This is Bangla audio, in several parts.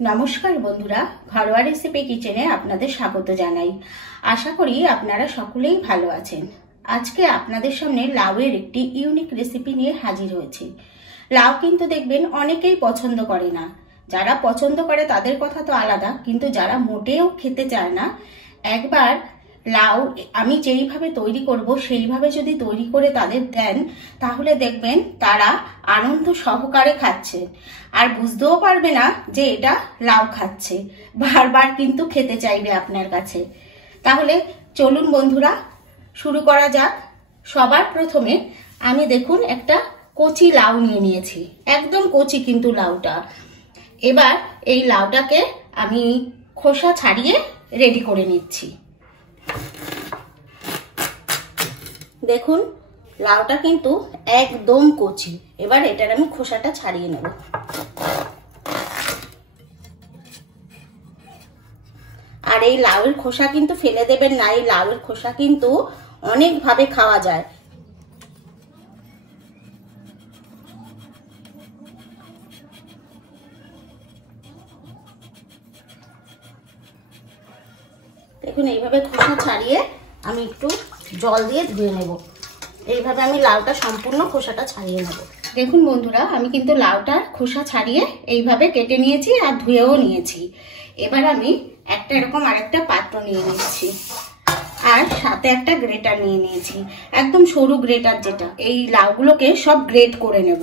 নমস্কার বন্ধুরা, ঘরোয়া রেসিপি কিচেনে আপনাদের স্বাগত জানাই। আশা করি আপনারা সকলেই ভালো আছেন। আজকে আপনাদের সামনে লাউয়ের একটি ইউনিক রেসিপি নিয়ে হাজির হয়েছি। লাউ কিন্তু দেখবেন অনেকেই পছন্দ করে না। যারা পছন্দ করে তাদের কথা তো আলাদা, কিন্তু যারা মোটেও খেতে চায় না, একবার লাউ আমি যেইভাবে তৈরি করব সেইভাবে যদি তৈরি করে তাদের দেন, তাহলে দেখবেন তারা আনন্দ সহকারে খাচ্ছে আর বুঝতেও পারবে না যে এটা লাউ খাচ্ছে। বারবার কিন্তু খেতে চাইবে আপনার কাছে। তাহলে চলুন বন্ধুরা, শুরু করা যাক। সবার প্রথমে আমি দেখুন একটা কচি লাউ নিয়ে নিয়েছি, একদম কচি কিন্তু লাউটা। এবার এই লাউটাকে আমি খোসা ছাড়িয়ে রেডি করে নিচ্ছি। দেখুন লাউটা কিন্তু একদম কচি। এবার এটার আমি খোসাটা ছাড়িয়ে নেব। আর এই লাউয়ের খোসা কিন্তু ফেলে দেবেন না, এই লাউয়ের খোসা কিন্তু অনেক ভাবে খাওয়া যায়। দেখুন এইভাবে খোসা ছাড়িয়ে আমি একটু জল দিয়ে ধুয়ে নেব। এইভাবে আমি লাউটা সম্পূর্ণ খোসাটা ছাড়িয়ে নেব। দেখুন বন্ধুরা, আমি কিন্তু লাউটার খোসা ছাড়িয়ে এইভাবে কেটে নিয়েছি আর ধুয়েও নিয়েছি। এবার আমি একটা এরকম আরেকটা পাত্র নিয়ে নিচ্ছি আর সাথে একটা গ্রেটার নিয়ে নিয়েছি, একদম সরু গ্রেটার যেটা। এই লাউগুলোকে সব গ্রেট করে নেব।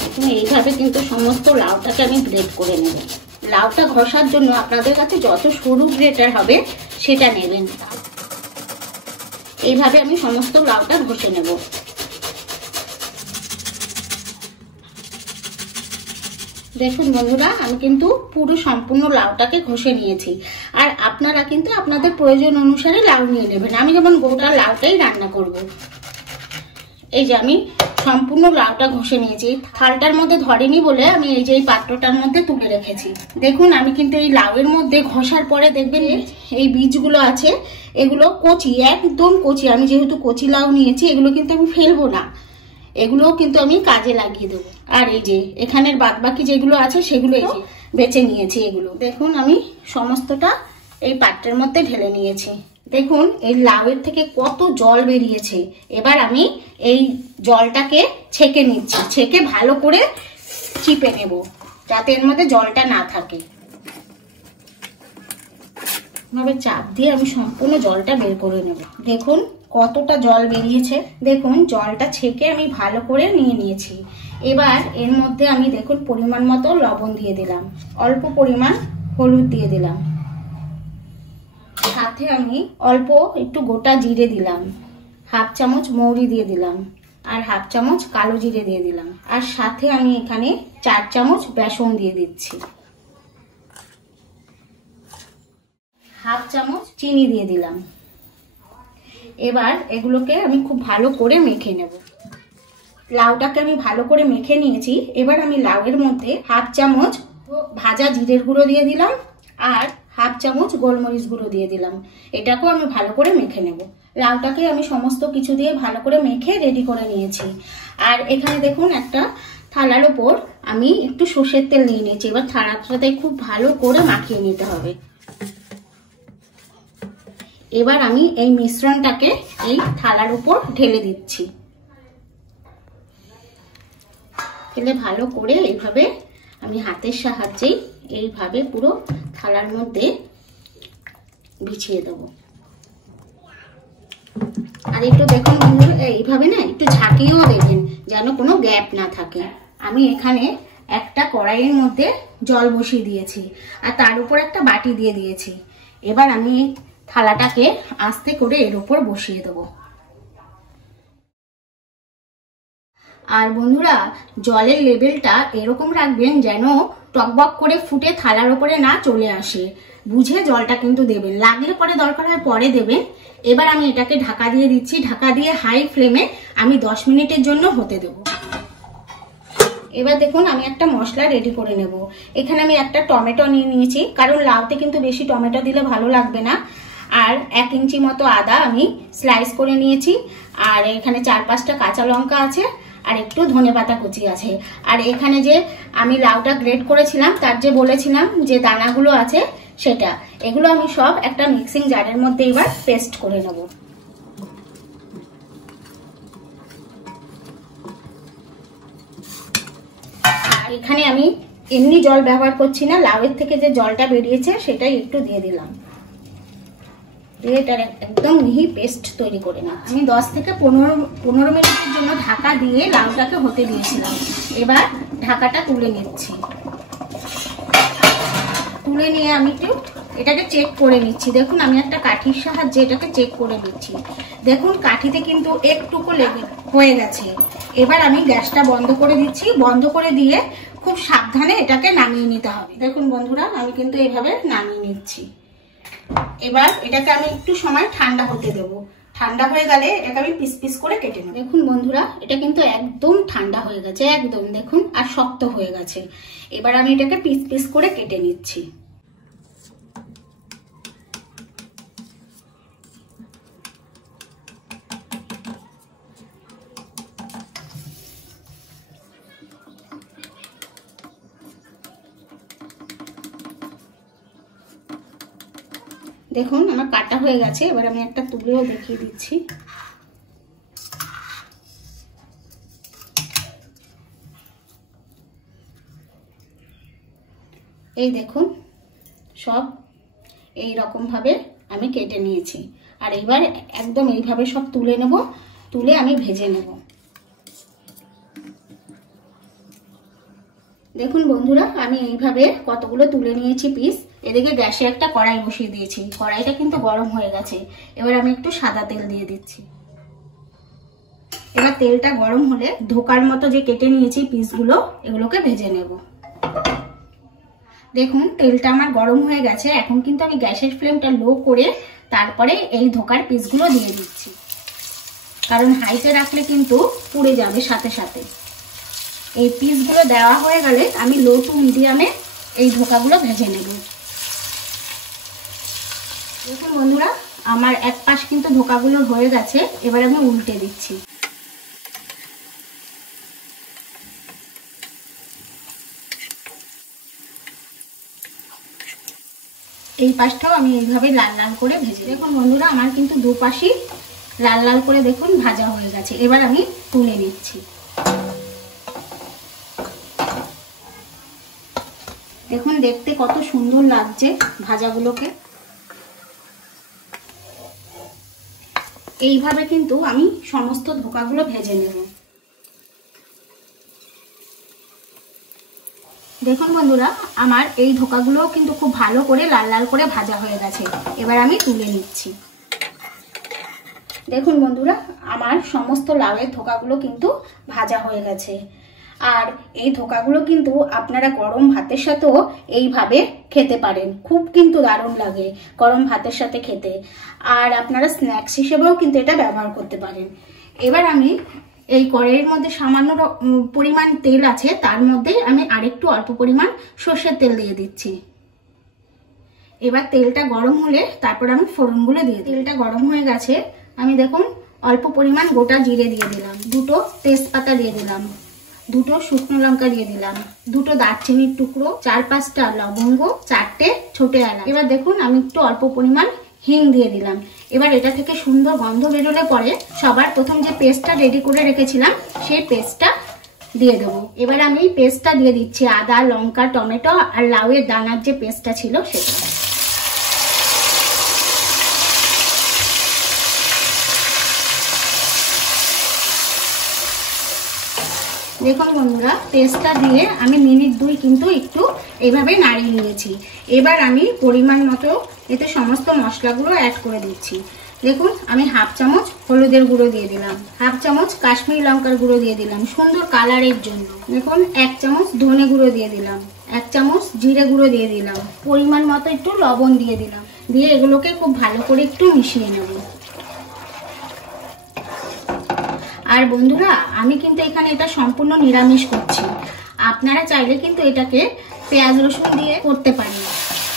দেখুন এইভাবে কিন্তু সমস্ত লাউটাকে আমি গ্রেট করে নেব। লাউটা ঘষার জন্য আপনাদের কাছে যত সরু গ্রেটার হবে সেটা নেবেন। এইভাবে আমি সমস্ত লাউটা ঘষে নেব। দেখুন বন্ধুরা, আমি কিন্তু পুরো সম্পূর্ণ লাউটাকে ঘষে নিয়েছি। আর আপনারা কিন্তু আপনাদের প্রয়োজন অনুসারে লাউ নিয়ে নেবেন। আমি যেমন গোটা লাউটাই রান্না করব। এই যে আমি সম্পূর্ণ লাউটা ঘষে নিয়েছি। থালটার মধ্যে ধরেনি বলে আমি এই যে এই পাত্রটার মধ্যে তুলে রেখেছি। দেখুন আমি কিন্তু এই লাউয়ের মধ্যে ঘষার পরে দেখবেন এই বীজগুলো আছে, এগুলো কচি, একদম কচি। আমি যেহেতু কচি লাউ নিয়েছি, এগুলো কিন্তু আমি ফেলবো না, এগুলোও কিন্তু আমি কাজে লাগিয়ে দেবো। আর এই যে এখানের বাদ বাকি যেগুলো আছে সেগুলো এই যে বেছে নিয়েছি। এগুলো দেখুন আমি সমস্তটা এই পাত্রের মধ্যে ঢেলে নিয়েছি। দেখুন এই লাউয়ের থেকে কত জল বেরিয়েছে। এবার আমি এই জলটাকে ছেঁকে নিচ্ছি, ছেঁকে ভালো করে চিপে নেব যাতে এর মধ্যে জলটা না থাকে। এভাবে চাপ দিয়ে আমি সম্পূর্ণ জলটা বের করে নেব। দেখুন কতটা জল বেরিয়েছে। দেখুন জলটা ছেঁকে আমি ভালো করে নিয়ে নিয়েছি। এবার এর মধ্যে আমি দেখুন পরিমাণ মতো লবণ দিয়ে দিলাম, অল্প পরিমাণ হলুদ দিয়ে দিলাম, সাথে আমি অল্প একটু গোটা জিরে দিলাম, হাফ চামচ মৌরি দিয়ে দিলাম, আর হাফ চামচ কালো জিরে দিয়ে দিলাম, আর সাথে আমি এখানে 4 চামচ বেসন দিয়ে দিচ্ছি, হাফ চামচ চিনি দিয়ে দিলাম। এবার এগুলোকে আমি খুব ভালো করে মেখে নেব। লাউটাকে আমি ভালো করে মেখে নিয়েছি। এবার আমি লাউয়ের মধ্যে হাফ চামচ ভাজা জিরের গুঁড়ো দিয়ে দিলাম আর হাফ চামচ গোলমরিচ গুঁড়ো দিয়ে দিলাম। এটাকেও আমি ভালো করে মেখে নেব। লাউটাকে আমি সমস্ত কিছু দিয়ে ভালো করে মেখে রেডি করে নিয়েছি। আর এখানে দেখুন একটা থালার ওপর আমি একটু সর্ষের তেল নিয়ে নিয়েছি। এবার থালাটাতে খুব ভালো করে মাখিয়ে নিতে হবে। এবার আমি এই মিশ্রণটাকে এই থালার উপর ঢেলে দিচ্ছি। ঢেলে ভালো করে এইভাবে আমি হাতের সাহায্যেই এইভাবে পুরো থালার মধ্যে বিছিয়ে দেব। আর একটু দেখুন বন্ধুরা, এইভাবে না একটু ঝাঁকিয়েও দেবেন যেন কোনো গ্যাপ না থাকে। আমি এখানে একটা কড়াইয়ের মধ্যে জল বসিয়ে দিয়েছি আর তার উপর একটা বাটি দিয়ে দিয়েছি। এবার আমি থালাটাকে আস্তে করে এর উপর বসিয়ে দেব। আর বন্ধুরা, জলের লেভেলটা এরকম রাখবেন যেন টকবক করে ফুটে থালার উপরে না চলে আসে। বুঝে জলটা কিন্তু দেবেন, লাগলে পরে দরকার হয় পরে দেবেন। এবার আমি এটাকে ঢাকা দিয়ে দিচ্ছি। ঢাকা দিয়ে হাই ফ্লেমে আমি 10 মিনিটের জন্য হতে দেব। এবার দেখুন আমি একটা মশলা রেডি করে নেব। এখানে আমি একটা টমেটো নিয়ে নিয়েছি, কারণ লাউতে কিন্তু বেশি টমেটো দিলে ভালো লাগবে না। আর 1 ইঞ্চি মতো আদা আমি স্লাইস করে নিয়েছি। আর এখানে 4-5টা কাঁচা লঙ্কা আছে আর একটু ধনেপাতা কুচি আছে। আর এখানে যে আমি লাউটা গ্রেট করেছিলাম তার যে বলেছিলাম যে দানাগুলো আছে সেটা, এগুলো আমি সব একটা মিক্সিং জারের মধ্যে এবার পেস্ট করে নেব। আর এখানে আমি এমনি জল ব্যবহার করছি না, লাউয়ের থেকে যে জলটা বেরিয়েছে সেটাই একটু দিয়ে দিলাম, দিয়ে এটার একদম মিহি পেস্ট তৈরি করে না। আমি 10 থেকে 15 মিনিটের জন্য ঢাকা দিয়ে লাউটাকে হতে দিয়েছিলাম। এবার ঢাকাটা তুলে নিচ্ছি। তুলে নিয়ে আমি একটু এটাকে চেক করে নিচ্ছি। দেখুন আমি একটা কাঠির সাহায্যে এটাকে চেক করে নিচ্ছি। দেখুন কাঠিতে কিন্তু একটুকু হয়ে গেছে। এবার আমি গ্যাসটা বন্ধ করে দিচ্ছি। বন্ধ করে দিয়ে খুব সাবধানে এটাকে নামিয়ে নিতে হবে। দেখুন বন্ধুরা আমি কিন্তু এইভাবে নামিয়ে নিচ্ছি। এবার এটাকে আমি একটু সময় ঠান্ডা হতে দেব। ঠান্ডা হয়ে গেলে এটাকে আমি পিস পিস করে কেটে নেব। দেখুন বন্ধুরা এটা কিন্তু একদম ঠান্ডা হয়ে গেছে, একদম দেখুন, আর শক্ত হয়ে গেছে। এবার আমি এটাকে পিস পিস করে কেটে নিচ্ছি। দেখুন আমার কাটা হয়ে গেছে। এবার আমি একটা তুলেও দেখিয়ে দিচ্ছি। এই দেখুন সব এই রকম ভাবে আমি কেটে নিয়েছি। আর এবার একদম এইভাবে সব তুলে নেব, তুলে আমি ভেজে নেব। দেখুন বন্ধুরা আমি এইভাবে কতগুলো তুলে নিয়েছি পিস। এদিকে গ্যাসে একটা কড়াই বসিয়ে দিয়েছি, কড়াইটা কিন্তু গরম হয়ে গেছে। এবার আমি একটু সাদা তেল দিয়ে দিচ্ছি। এবার তেলটা গরম হলে ধোকার মতো যে কেটে নিয়েছি পিসগুলো এগুলোকে ভেজে নেব। দেখুন তেলটা আমার গরম হয়ে গেছে। এখন কিন্তু আমি গ্যাসের ফ্লেমটা লো করে তারপরে এই ধোকার পিসগুলো দিয়ে দিচ্ছি, কারণ হাইতে রাখলে কিন্তু পুড়ে যাবে সাথে সাথে। এই পিসগুলো দেওয়া হয়ে গেলে আমি লো টু মিডিয়ামে এই ধোকাগুলো ভেজে নেব। দেখুন বন্ধুরা আমার এক পাশ কিন্তু ধোকাগুলো হয়ে গেছে। এবার আমি উল্টে দিচ্ছি। এই পাশটাও আমি এইভাবে লাল লাল করে ভেজে। দেখুন বন্ধুরা আমার কিন্তু দুপাশই লাল লাল করে দেখুন ভাজা হয়ে গেছে। এবার আমি তুলে নিচ্ছি। দেখুন দেখতে কত সুন্দর লাগছে ভাজাগুলোকে। এইভাবে কিন্তু আমি সমস্ত ধোকাগুলো ভেজে নেব। দেখুন বন্ধুরা আমার এই ধোকাগুলো কিন্তু খুব ভালো করে লাল লাল করে ভাজা হয়ে গেছে। এবার আমি তুলে নিচ্ছি। দেখুন বন্ধুরা আমার সমস্ত লাউয়ের ধোকাগুলো কিন্তু ভাজা হয়ে গেছে। আর এই ধোকাগুলো কিন্তু আপনারা গরম ভাতের সাথেও এইভাবে খেতে পারেন, খুব কিন্তু দারুণ লাগে গরম ভাতের সাথে খেতে। আর আপনারা স্ন্যাক্স হিসেবেও কিন্তু এটা ব্যবহার করতে পারেন। এবার আমি এই কড়াইয়ের মধ্যে সামান্য পরিমাণ তেল আছে, তার মধ্যে আমি আরেকটু অল্প পরিমাণ সর্ষের তেল দিয়ে দিচ্ছি। এবার তেলটা গরম হলে তারপর আমি ফোড়নগুলো দিয়ে দিই। তেলটা গরম হয়ে গেছে। আমি দেখুন অল্প পরিমাণ গোটা জিরে দিয়ে দিলাম, দুটো তেজপাতা দিয়ে দিলাম, দুটো শুকনো লঙ্কা দিয়ে দিলাম, দুটো দারচিনির টুকরো, 4-5টা লবঙ্গ, 4টে ছোট এলাচ। এবার দেখুন আমি একটু অল্প পরিমাণ হিং দিয়ে দিলাম। এবার এটা থেকে সুন্দর গন্ধ বেরোলে পরে সবার প্রথম যে পেস্টটা রেডি করে রেখেছিলাম সেই পেস্টটা দিয়ে দেবো। এবার আমি পেস্টটা দিয়ে দিচ্ছি, আদা, লঙ্কা, টমেটো আর লাউয়ের দানার যে পেস্টটা ছিল সেটা। দেখুন বন্ধুরা পেস্টটা দিয়ে আমি মিনিট 2 কিন্তু একটু এইভাবে নাড়িয়ে নিয়েছি। এবার আমি পরিমাণ মতো এতে সমস্ত মশলাগুলো অ্যাড করে দিচ্ছি। দেখুন আমি 1/2 চামচ হলুদের গুঁড়ো দিয়ে দিলাম, 1/2 চামচ কাশ্মীরি লঙ্কার গুঁড়ো দিয়ে দিলাম সুন্দর কালারের জন্য। দেখুন 1 চামচ ধনে গুঁড়ো দিয়ে দিলাম, 1 চামচ জিরে গুঁড়ো দিয়ে দিলাম, পরিমাণ মতো একটু লবণ দিয়ে দিলাম। দিয়ে এগুলোকে খুব ভালো করে একটু মিশিয়ে নেব। আর বন্ধুরা আমি কিন্তু এখানে এটা সম্পূর্ণ নিরামিষ করছি, আপনারা চাইলে কিন্তু এটাকে পেঁয়াজ রসুন দিয়ে করতে পারেন।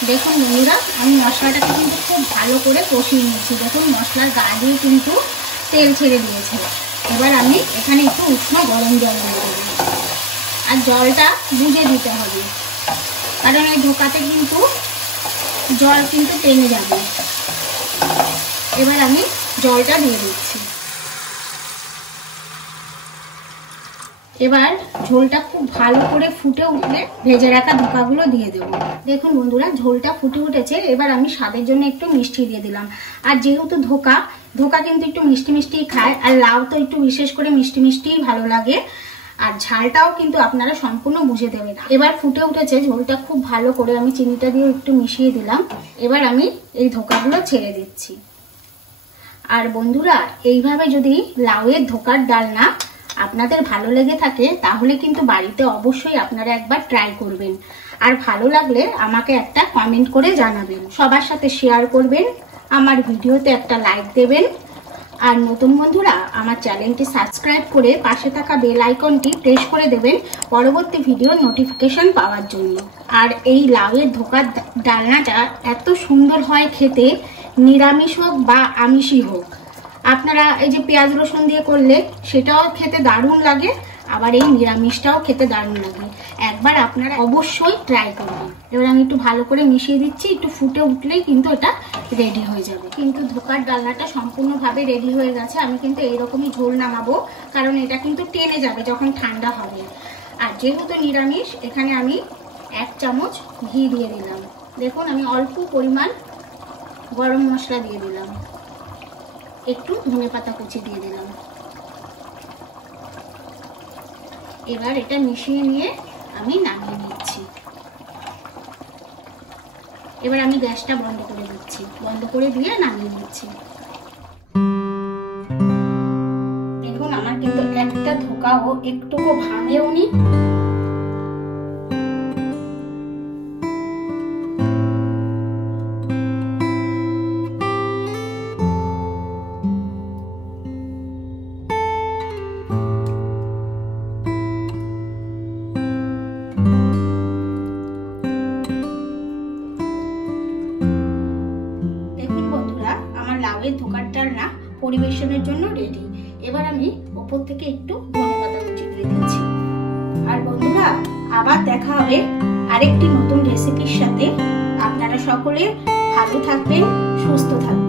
দেখুন বন্ধুরা আমি মশলাটাকে কিন্তু খুব ভালো করে কষিয়ে নিচ্ছি। দেখুন মশলার গা দিয়ে কিন্তু তেল ছেড়ে দিয়েছে। এবার আমি এখানে একটু উষ্ণ গরম জল দিয়ে দেবো, আর জলটা বুঝে দিতে হবে, কারণ এই ধোকাতে কিন্তু জল কিন্তু টেনে যাবে। এবার আমি জলটা দিয়ে দিচ্ছি। এবার ঝোলটা খুব ভালো করে ফুটে উঠলে ভেজে রাখা ধোকাগুলো দিয়ে দেবো। দেখুন বন্ধুরা, ঝোলটা ফুটে উঠেছে। এবার আমি স্বাদের জন্য একটু মিষ্টি দিয়ে দিলাম। আর যেহেতু ধোকা কিন্তু একটু মিষ্টি মিষ্টি খায়, আর লাউ তো একটু বিশেষ করে মিষ্টি মিষ্টিই ভালো লাগে, আর ঝালটাও কিন্তু আপনারা সম্পূর্ণ বুঝে দেবেন। এবার ফুটে উঠেছে, ঝোলটা খুব ভালো করে আমি চিনিটা দিয়ে একটু মিশিয়ে দিলাম। এবার আমি এই ধোকাগুলো ছেড়ে দিচ্ছি। আর বন্ধুরা, এইভাবে যদি লাউয়ের ধোকার ডালনা আপনাদের ভালো লেগে থাকে তাহলে কিন্তু বাড়িতে অবশ্যই আপনারা একবার ট্রাই করবেন। আর ভালো লাগলে আমাকে একটা কমেন্ট করে জানাবেন, সবার সাথে শেয়ার করবেন, আমার ভিডিওতে একটা লাইক দেবেন। আর নতুন বন্ধুরা আমার চ্যানেলটি সাবস্ক্রাইব করে পাশে থাকা বেল আইকনটি প্রেস করে দেবেন পরবর্তী ভিডিও নোটিফিকেশন পাওয়ার জন্য। আর এই লাউয়ের ধোকার ডালনাটা এত সুন্দর হয় খেতে, নিরামিষ হোক বা আমিষই হোক। আপনারা এই যে পেঁয়াজ রসুন দিয়ে করলে সেটাও খেতে দারুণ লাগে, আবার এই নিরামিষটাও খেতে দারুণ লাগে। একবার আপনারা অবশ্যই ট্রাই করবেন। এবার আমি একটু ভালো করে মিশিয়ে দিচ্ছি, একটু ফুটে উঠলেই কিন্তু এটা রেডি হয়ে যাবে। কিন্তু ধোকার ডালনাটা সম্পূর্ণভাবে রেডি হয়ে গেছে। আমি কিন্তু এইরকমই ঝোল নামাবো, কারণ এটা কিন্তু টেনে যাবে যখন ঠান্ডা হবে। আর যেহেতু নিরামিষ, এখানে আমি 1 চামচ ঘি দিয়ে দিলাম। দেখুন, আমি অল্প পরিমাণ গরম মশলা দিয়ে দিলাম, একটু ধনেপাতা কুচি দিয়ে দিলাম। এবার এটা মিশিয়ে নিয়ে আমি নামিয়ে নিচ্ছি। এবার আমি গ্যাসটা বন্ধ করে দিচ্ছি, বন্ধ করে দিয়ে নামিয়ে নিচ্ছি। দেখুন, আমার কিন্তু একটা ধোকাও একটুকু ভাঙেও নি। ধোকার ডালনা পরিবেশনের জন্য রেডি। এবার আমি উপর থেকে একটু ধনেপাতা কুচি দিয়ে দিচ্ছি। আর বন্ধুরা, আবার দেখা হবে আরেকটি নতুন রেসিপির সাথে। আপনারা সকলে ভালো থাকবেন, সুস্থ থাকবেন।